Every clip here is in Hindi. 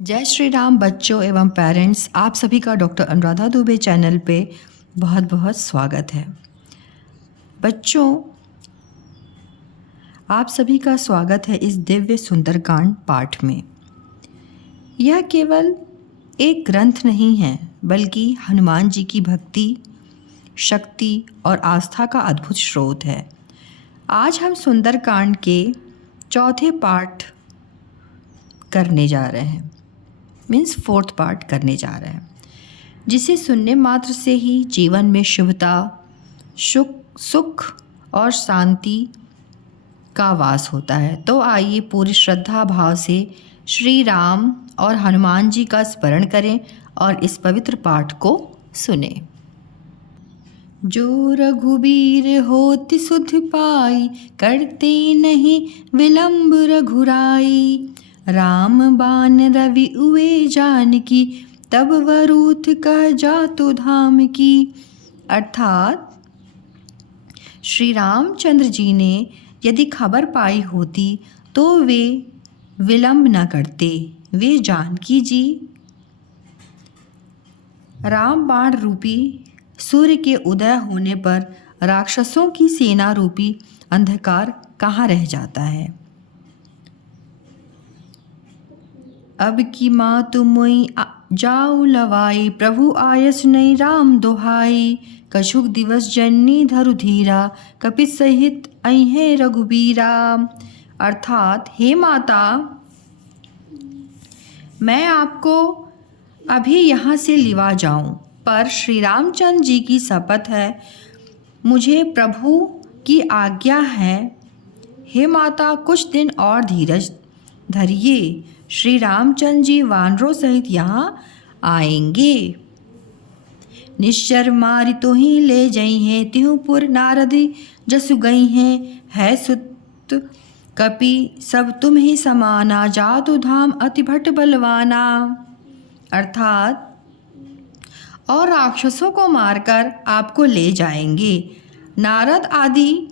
जय श्री राम बच्चों एवं पेरेंट्स, आप सभी का डॉक्टर अनुराधा दुबे चैनल पे बहुत बहुत स्वागत है। बच्चों, आप सभी का स्वागत है इस दिव्य सुंदरकांड पाठ में। यह केवल एक ग्रंथ नहीं है, बल्कि हनुमान जी की भक्ति, शक्ति और आस्था का अद्भुत स्रोत है। आज हम सुंदरकांड के चौथे पाठ करने जा रहे हैं, मीन्स फोर्थ पार्ट करने जा रहे हैं, जिसे सुनने मात्र से ही जीवन में शुभता, सुख और शांति का वास होता है। तो आइए पूरी श्रद्धा भाव से श्री राम और हनुमान जी का स्मरण करें और इस पवित्र पाठ को सुने। जो रघुबीर होति सुध पाई, करते नहीं विलंब रघुराई। राम बान रवि उए जानकी, तब वरूथ कह जातु धाम की। अर्थात श्री रामचंद्र जी ने यदि खबर पाई होती तो वे विलंब न करते। वे जानकी जी राम बाण रूपी सूर्य के उदय होने पर राक्षसों की सेना रूपी अंधकार कहाँ रह जाता है। अब की माँ तुमई जाऊ लवाई, प्रभु आयस नहीं राम दोहाई। कछुक दिवस जननी धरु धीरा, कपि सहित अहे रघुबीरा। अर्थात हे माता, मैं आपको अभी यहाँ से लिवा जाऊँ, पर श्री रामचंद्र जी की शपथ है, मुझे प्रभु की आज्ञा है। हे माता, कुछ दिन और धीरज धरिए। श्री रामचंद्र जी वानरों सहित यहाँ आएंगे। निश्चर मारि तो ही ले जई हैं, तिहुपुर नारदी जसु गई हैं। है सुत कपि सब तुम ही समाना, जातु धाम अति भट बलवाना। अर्थात और राक्षसों को मारकर आपको ले जाएंगे। नारद आदि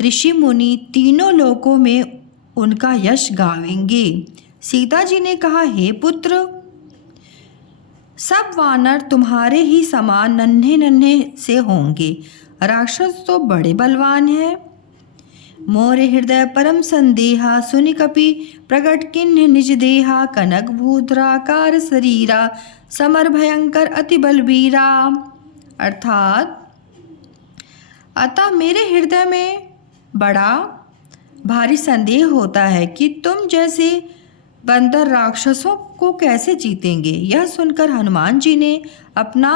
ऋषि मुनि तीनों लोकों में उनका यश गावेंगे। सीता जी ने कहा, हे पुत्र, सब वानर तुम्हारे ही समान नन्हे नन्हे से होंगे, राक्षस तो बड़े बलवान हैं। मोरे हृदय परम संदेहा, सुनि कपि प्रगट किन्ह निज देहा। कनक भूधराकार शरीरा, समर भयंकर अति बलबीरा। अर्थात अतः मेरे हृदय में बड़ा भारी संदेह होता है कि तुम जैसे बंदर राक्षसों को कैसे जीतेंगे। यह सुनकर हनुमान जी ने अपना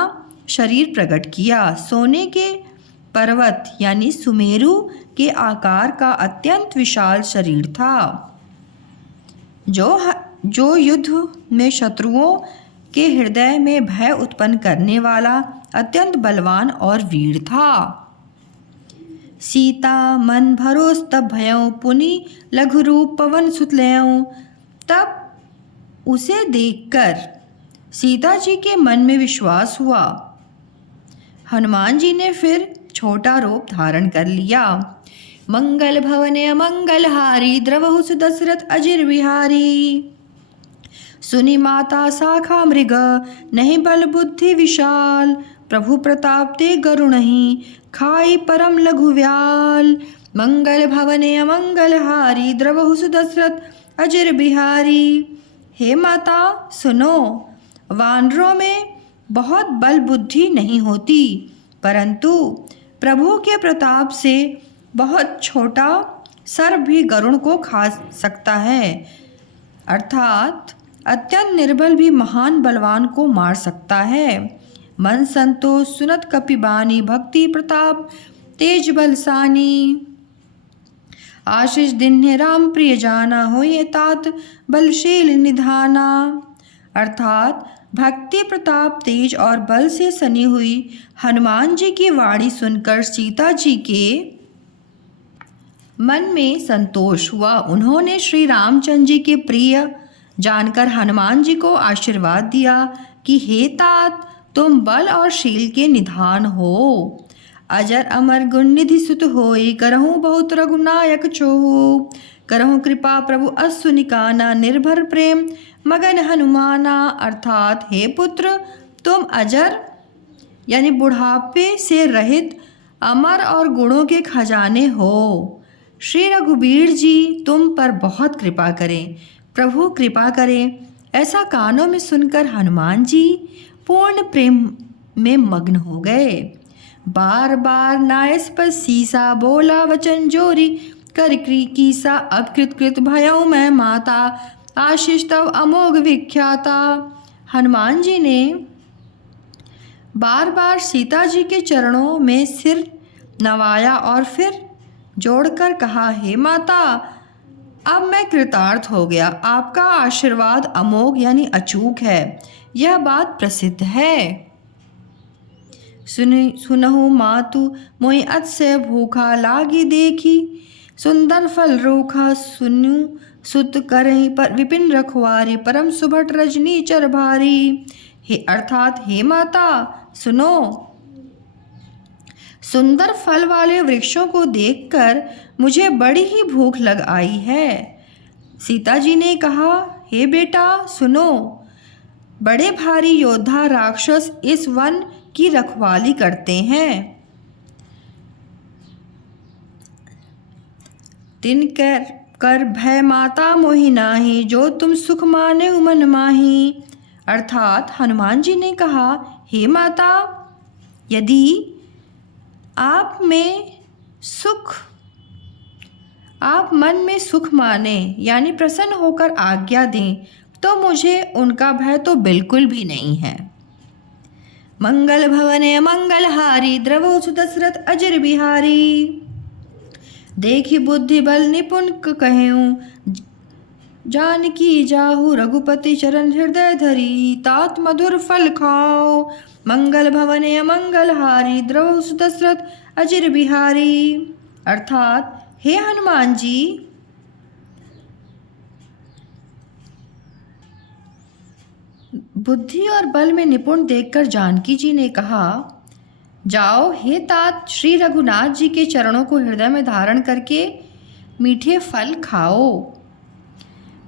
शरीर प्रकट किया। सोने के पर्वत यानी सुमेरु के आकार का अत्यंत विशाल शरीर था, जो युद्ध में शत्रुओं के हृदय में भय उत्पन्न करने वाला अत्यंत बलवान और वीर था। सीता मन भरोस तब भयों, पुनि लघु रूप पवन सुत लयों। तब उसे देखकर सीता जी के मन में विश्वास हुआ। हनुमान जी ने फिर छोटा रूप धारण कर लिया। मंगल भवने अमंगल हारी, द्रवहु सुदशरथ अजिर विहारी। सुनि माता शाखा मृग, नहीं बल बुद्धि विशाल। प्रभु प्रताप ते गरुणहि, खाई परम लघु व्याल। मंगल भवने अमंगल हारी, द्रवहु सुदशरथ अजिर बिहारी। हे माता सुनो, वानरों में बहुत बल बुद्धि नहीं होती, परंतु प्रभु के प्रताप से बहुत छोटा सर्प भी गरुड़ को खा सकता है। अर्थात अत्यंत निर्बल भी महान बलवान को मार सकता है। मन संतोष सुनत कपिबानी, भक्ति प्रताप तेज बलसानी। आशीष दिन्हे राम प्रिय जाना, होए तात बलशील निधाना। अर्थात भक्ति प्रताप तेज और बल से सनी हुई हनुमान जी की वाणी सुनकर सीता जी के मन में संतोष हुआ। उन्होंने श्री रामचंद्र जी के प्रिय जानकर हनुमान जी को आशीर्वाद दिया कि हे तात, तुम बल और शील के निधान हो। अजर अमर गुण निधि सुत होई, करहूँ बहुत रघुनायक छोहु। करहूँ कृपा प्रभु अश्वनिकाना, निर्भर प्रेम मगन हनुमाना अर्थात हे पुत्र, तुम अजर यानी बुढ़ापे से रहित अमर और गुणों के खजाने हो। श्री रघुवीर जी तुम पर बहुत कृपा करें, प्रभु कृपा करें। ऐसा कानों में सुनकर हनुमान जी पूर्ण प्रेम में मग्न हो गए। बार बार नायस पर सीसा बोला वचन जोरी, कर कीसा अब कृत कृत भयऊ मैं माता, आशीष तव अमोघ विख्याता। हनुमान जी ने बार बार सीता जी के चरणों में सिर नवाया और फिर जोड़कर कहा, हे माता, अब मैं कृतार्थ हो गया। आपका आशीर्वाद अमोघ यानी अचूक है, यह बात प्रसिद्ध है। सुनहु मातु मोहि अतिशय भूखा, लागी देखी सुंदर फल रूखा। सुनु सुत करहि पर विपिन रखवारी, परम सुभट रजनी चर भारी। हे अर्थात हे माता सुनो, सुंदर फल वाले वृक्षों को देखकर मुझे बड़ी ही भूख लग आई है। सीता जी ने कहा, हे बेटा सुनो, बड़े भारी योद्धा राक्षस इस वन की रखवाली करते हैं। तिन कर भय माता मोहि नाही, जो तुम सुख माने मन माही। अर्थात हनुमान जी ने कहा, हे माता, यदि आप मन में सुख माने यानी प्रसन्न होकर आज्ञा दें तो मुझे उनका भय तो बिल्कुल भी नहीं है। मंगल भवने मंगलहारी, द्रवहु दशरथ अजर बिहारी। देखी बुद्धि बल निपुण कहूँ, जानकी जाहु रघुपति चरण हृदय धरी, तात मधुर फल खाओ। मंगल भवने मंगलहारी, द्रवहु दशरथ अजर बिहारी। अर्थात हे हनुमान जी, बुद्धि और बल में निपुण देखकर जानकी जी ने कहा, जाओ हे तात, श्री रघुनाथ जी के चरणों को हृदय में धारण करके मीठे फल खाओ।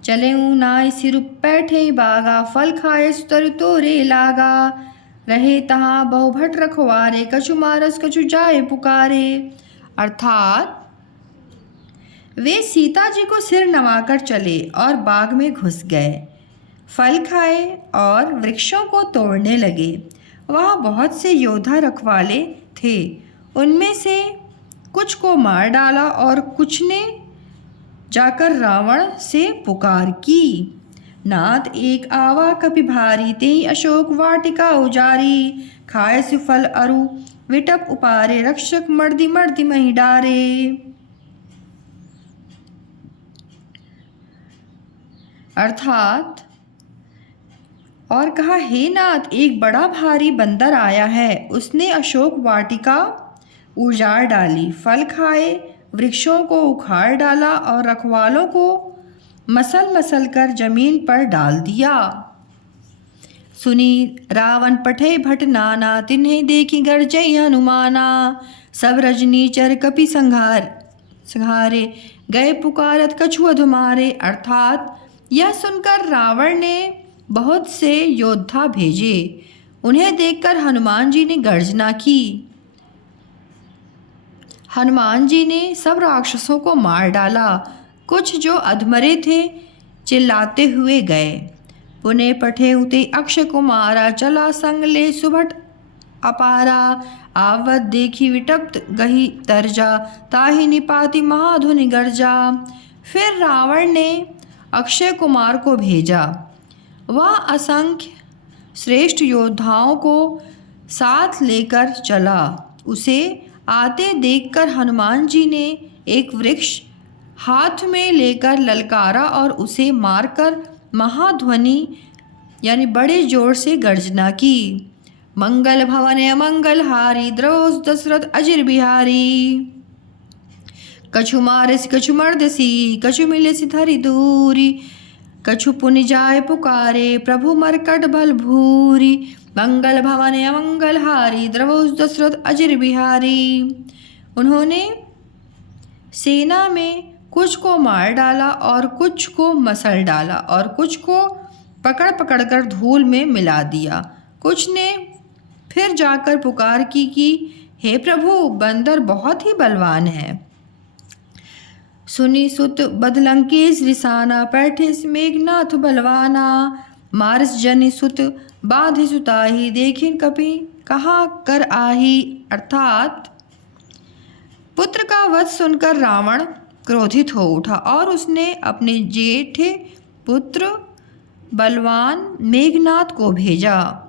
चले नाय सिर बैठे बागा, फल खाए सुतर तोरे लागा। रहे तहाँ बहुभट रखवारे, कछु मारस कछु जाए पुकारे। अर्थात वे सीता जी को सिर नवाकर चले और बाग में घुस गए, फल खाए और वृक्षों को तोड़ने लगे। वहाँ बहुत से योद्धा रखवाले थे, उनमें से कुछ को मार डाला और कुछ ने जाकर रावण से पुकार की, नाथ एक आवा कपि भारी, तेहि अशोक वाटिका उजारी। खाए सुफल अरु विटप उपारे, रक्षक मर्दी मर्दी मही डारे। अर्थात और कहा, हे नाथ, एक बड़ा भारी बंदर आया है, उसने अशोक वाटिका उजाड़ डाली, फल खाए, वृक्षों को उखाड़ डाला और रखवालों को मसल मसल कर जमीन पर डाल दिया। सुनी रावण पठे भट नाना, तिन्हें देखी गरजई हनुमाना। सब रजनी चर कपि संघारे, गए पुकारत कछु अधुमारे। अर्थात यह सुनकर रावण ने बहुत से योद्धा भेजे, उन्हें देखकर हनुमान जी ने गर्जना की। हनुमान जी ने सब राक्षसों को मार डाला, कुछ जो अधमरे थे चिल्लाते हुए गए। पुने पठे उते अक्षय कुमारा, चला संग ले सुभट अपारा। आवत देखी विटप्त गही तरजा, ताहि निपाति महाधुनि गर्जा। फिर रावण ने अक्षय कुमार को भेजा, वह असंख्य श्रेष्ठ योद्धाओं को साथ लेकर चला। उसे आते देखकर हनुमान जी ने एक वृक्ष हाथ में लेकर ललकारा और उसे मारकर महाध्वनि यानी बड़े जोर से गर्जना की। मंगल भवन मंगलहारी, द्रौस दशरथ अजर बिहारी। कछु मारसी कछु मर्दसी, कछु मिलेसी धरि दूरी। कछु पुनि जाय पुकारे, प्रभु मरकट भल भूरी। मंगल भवन मंगलहारी, द्रवहुस दशरथ अजर बिहारी। उन्होंने सेना में कुछ को मार डाला और कुछ को मसल डाला और कुछ को पकड़ पकड़कर धूल में मिला दिया। कुछ ने फिर जाकर पुकार की कि हे प्रभु, बंदर बहुत ही बलवान है। सुनी सुत बदलंकेश रिसाना, पैठिस मेघनाथ बलवाना। मारस जनि सुत बाधि सुताही, देखिन कपि कहाँ कर आही। अर्थात पुत्र का वध सुनकर रावण क्रोधित हो उठा और उसने अपने जेठे पुत्र बलवान मेघनाथ को भेजा।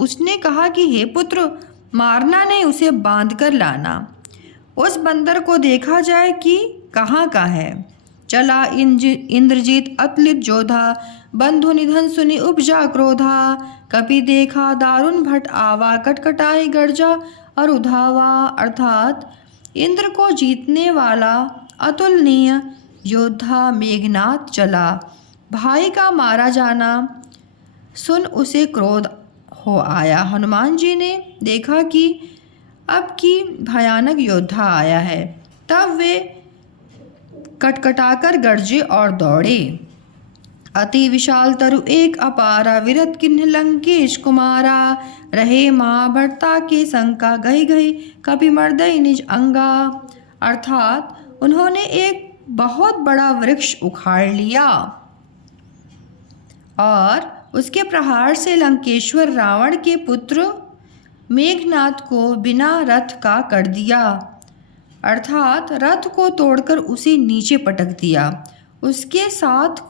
उसने कहा कि हे पुत्र, मारना नहीं, उसे बांध कर लाना। उस बंदर को देखा जाए कि कहाँ का है। चला इंद्रजीत अतुलित जोधा, बंधु निधन सुनि उपजा क्रोधा। कपि देखा दारुण भट आवा, कटकटाई गर्जा और उधावा। अर्थात इंद्र को जीतने वाला अतुलनीय योद्धा मेघनाथ चला। भाई का मारा जाना सुन उसे क्रोध हो आया। हनुमान जी ने देखा कि अब की भयानक योद्धा आया है। तब वे कटकटाकर गरजे और दौड़े। अति विशाल तरु एक अपारा, विरत किन्ह लंकेश कुमारा। रहे महाभरता के शंका, गई गई कपि मर्दई निज अंगा। अर्थात उन्होंने एक बहुत बड़ा वृक्ष उखाड़ लिया और उसके प्रहार से लंकेश्वर रावण के पुत्र मेघनाथ को बिना रथ का कर दिया। अर्थात रथ को तोड़कर उसे नीचे पटक दिया। उसके साथ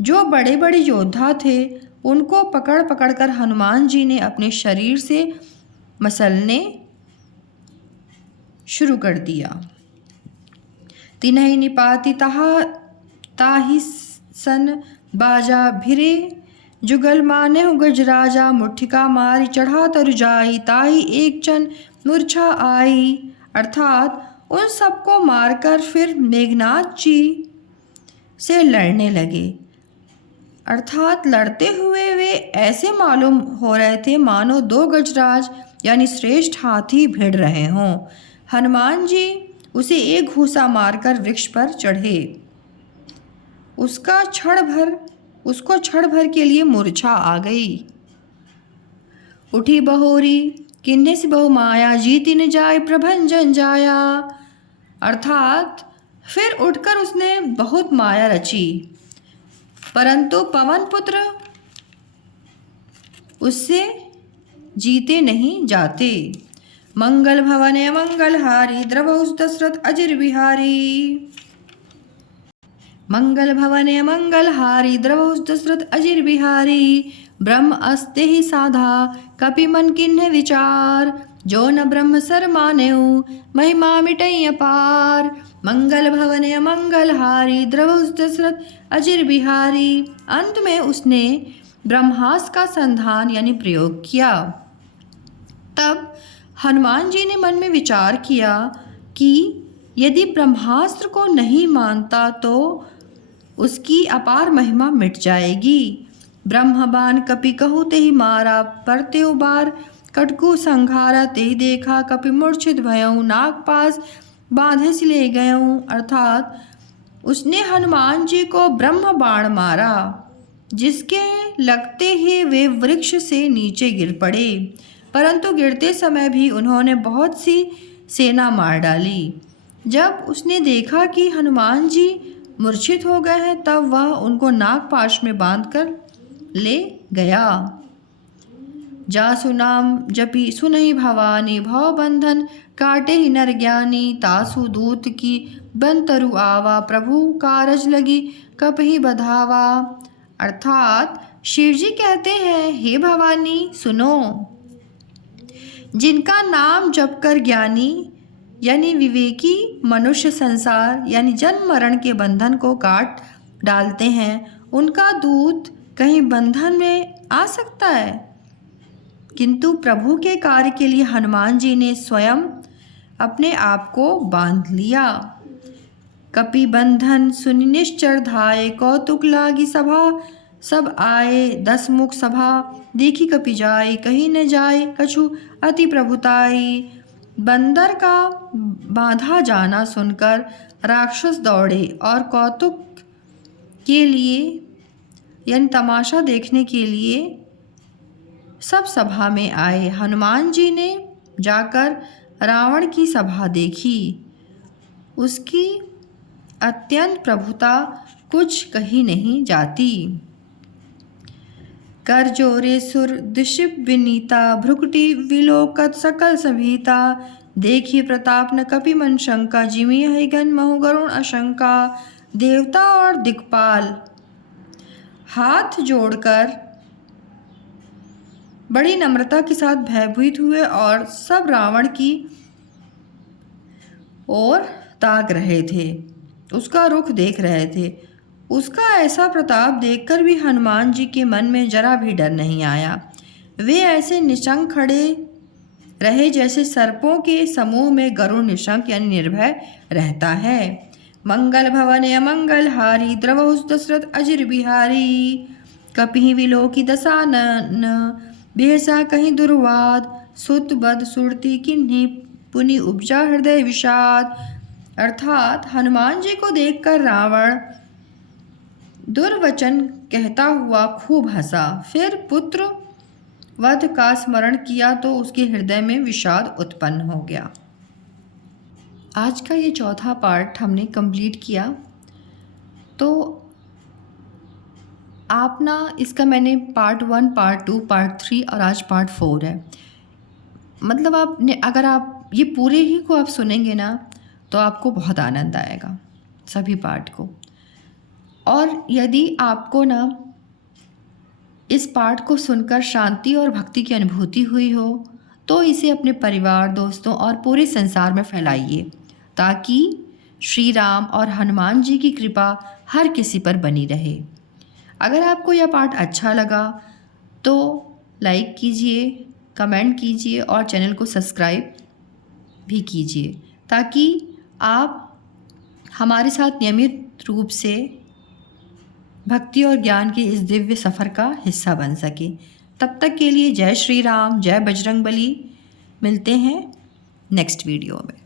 जो बड़े बड़े योद्धा थे उनको पकड़ पकड़कर हनुमान जी ने अपने शरीर से मसलने शुरू कर दिया। तिन्हि निपाति ताहि सन बाजा, भिरे जुगल माने गजराजा। मुठ्ठिका मारी चढ़ा तरु जाई, ताहि एक चन मूर्छा आई। अर्थात उन सबको मारकर फिर मेघनाथ जी से लड़ने लगे। अर्थात लड़ते हुए वे ऐसे मालूम हो रहे थे मानो दो गजराज यानी श्रेष्ठ हाथी भिड़ रहे हों। हनुमान जी उसे एक घूसा मारकर वृक्ष पर चढ़े। उसको क्षण भर के लिए मूर्छा आ गई। उठी बहोरी किन्ने से बहु माया, जीति न जाय प्रभंजन जाया। अर्थात फिर उठकर उसने बहुत माया रची, परंतु पवन पुत्र उससे जीते नहीं जाते। मंगल भवने मंगलहारी, द्रवहुस दशरथ अजिर बिहारी। मंगल भवने मंगलहारी, द्रवहुस दशरथ अजिर बिहारी। ब्रह्म अस्ते ही साधा, कपि मन किन्ह विचार। जो न ब्रह्म सर मानेऊ, महिमा मिटई अपार। मंगल भवने मंगलहारी, द्रवहुस दशरथ अजिर बिहारी। अंत में उसने ब्रह्मास्त्र का संधान यानी प्रयोग किया। तब हनुमान जी ने मन में विचार किया कि यदि ब्रह्मास्त्र को नहीं मानता तो उसकी अपार महिमा मिट जाएगी। ब्रह्मबान कपि कहु तेहि मारा, परते उबार कटकु संघारा। तेहि देखा कपि मूर्छित भयउ, नागपास बांधे ले गयऊँ। अर्थात उसने हनुमान जी को ब्रह्म बाण मारा, जिसके लगते ही वे वृक्ष से नीचे गिर पड़े, परंतु गिरते समय भी उन्होंने बहुत सी सेना मार डाली। जब उसने देखा कि हनुमान जी मूर्छित हो गए हैं तब वह उनको नागपाश में बांधकर ले गया। जासु नाम जपी सुनहि भवानी, भव बंधन काटे ही नर ज्ञानी। तासु दूत की बंतरु आवा, प्रभु कारज लगी कपहि बधावा। अर्थात शिव जी कहते हैं, हे भवानी सुनो, जिनका नाम जपकर ज्ञानी यानी विवेकी मनुष्य संसार यानी जन्म मरण के बंधन को काट डालते हैं, उनका दूत कहीं बंधन में आ सकता है। किंतु प्रभु के कार्य के लिए हनुमान जी ने स्वयं अपने आप को बांध लिया। कपि बंधन सुनि निश्चर धाये, कौतुक लागी सभा सब आए। 10 मुख सभा देखी कपि जाए, कहीं न जाए कछु अति प्रभुताई। बंदर का बांधा जाना सुनकर राक्षस दौड़े और कौतुक के लिए यानी तमाशा देखने के लिए सब सभा में आए। हनुमान जी ने जाकर रावण की सभा देखी। उसकी अत्यंत प्रभुता कुछ कही नहीं जाती। कर जोरे सुर दिशिप विनीता, भ्रुकुटी विलोकत सकल सभीता। देखी प्रताप न कपि मन शंका, जिमि है गन महु गरुण आशंका। देवता और दिक्पाल हाथ जोड़कर बड़ी नम्रता के साथ भयभीत हुए और सब रावण की ओर ताक रहे थे, उसका रुख देख रहे थे। उसका ऐसा प्रताप देखकर भी हनुमान जी के मन में जरा भी डर नहीं आया। वे ऐसे निशंक खड़े रहे जैसे सर्पों के समूह में गरुड़ निशंक यानी निर्भय रहता है। मंगल भवन अमंगल हारी, द्रवहुस दशरथ अजिर बिहारी। कपिहि विलोकी दशानन, बेहसा कहीं दुर्वाद। सुत बद सुरती किन्हीं, पुनि उपजा हृदय विषाद। अर्थात हनुमान जी को देखकर रावण दुर्वचन कहता हुआ खूब हंसा। फिर पुत्र वध का स्मरण किया तो उसके हृदय में विषाद उत्पन्न हो गया। आज का ये चौथा पार्ट हमने कंप्लीट किया। तो आप ना इसका मैंने पार्ट 1, पार्ट 2, पार्ट 3 और आज पार्ट 4 है। मतलब आपने अगर आप ये पूरे ही को आप सुनेंगे ना तो आपको बहुत आनंद आएगा सभी पार्ट को। और यदि आपको ना इस पाठ को सुनकर शांति और भक्ति की अनुभूति हुई हो तो इसे अपने परिवार, दोस्तों और पूरे संसार में फैलाइए ताकि श्री राम और हनुमान जी की कृपा हर किसी पर बनी रहे। अगर आपको यह पाठ अच्छा लगा तो लाइक कीजिए, कमेंट कीजिए और चैनल को सब्सक्राइब भी कीजिए ताकि आप हमारे साथ नियमित रूप से भक्ति और ज्ञान के इस दिव्य सफ़र का हिस्सा बन सके। तब तक के लिए जय श्री राम, जय बजरंगबली। मिलते हैं नेक्स्ट वीडियो में।